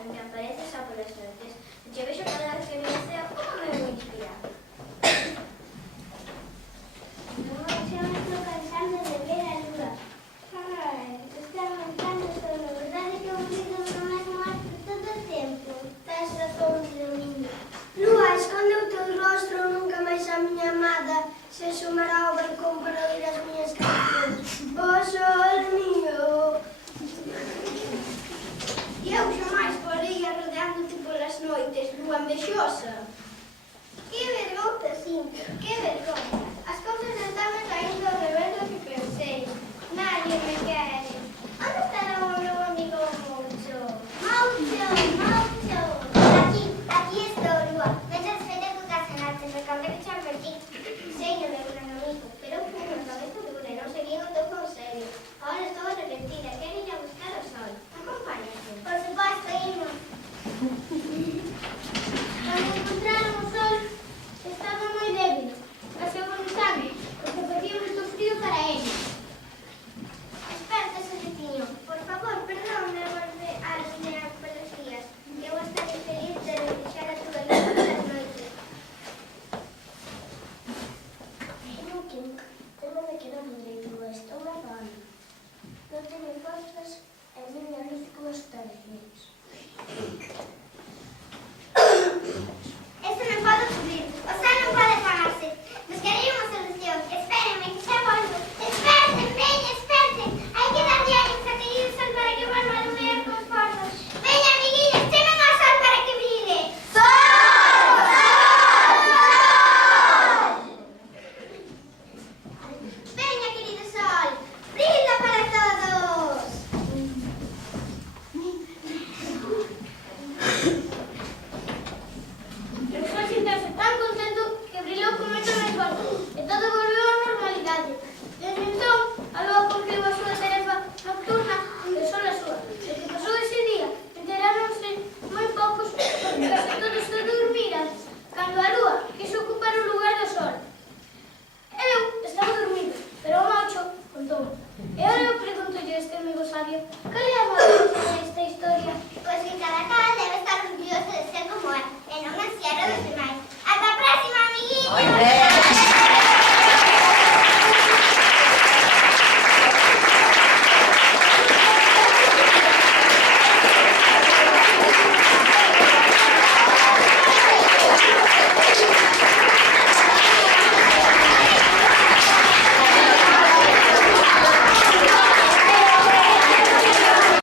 en que aparece xa polas noites. Se che vexo cada vez que vienes, como me vou inspirar? Non, xa me estou cansando de ver a lúa. Ai, está aumentando todo. Verdade que eu vivo no mesmo astro todo o tempo. Tes razón, Domingo. Lúa, esconde o teu rostro, nunca máis a miña amada se asomará ao balcón para oír as miñas cancións. Oh, sol mío. E eu xamais poría rodeándote polas noites, lúa envexosa. Que vergonza, Cintia, que vergonza.